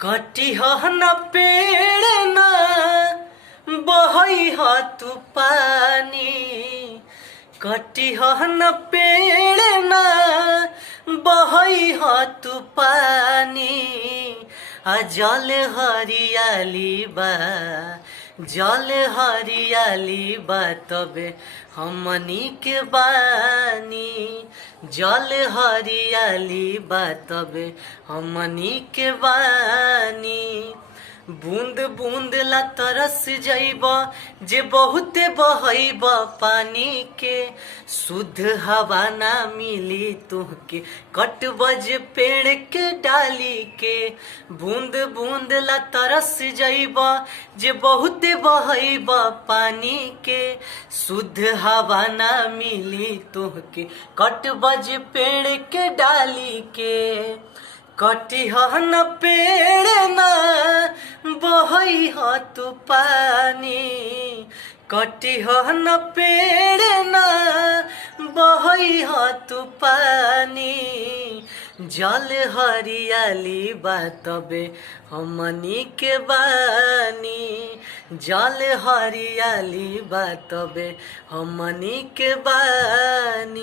कटी हो न पेड़ न बहई हो तू पानी, कटी हो न पेड़ न बहई हो तू पानी। आ जल हरियाली बा, जल हरियाली बा तबे हमनी के बानी, जल हरियाली बा तबे हमनी के बानी। बूंद बूंद ला तरस जइब जे बहुते बहइब पानी के, शुद्ध हवा ना मिली तुहके कटब जे पेड़ के डाली के। बूंद बूंद ला तरस जइब जे बहुते बहइब पानी के, शुद्ध हवा ना मिली तुहके कटब जे पेड़ के डाली के। कटी हो न पेड़ न बहई हो तू पानी, कटी हो न पेड़ न बहई हो तू पानी। जल हरियाली बा तबे हमनी के बानी, जल हरियाली बा तबे हमनी के बानी।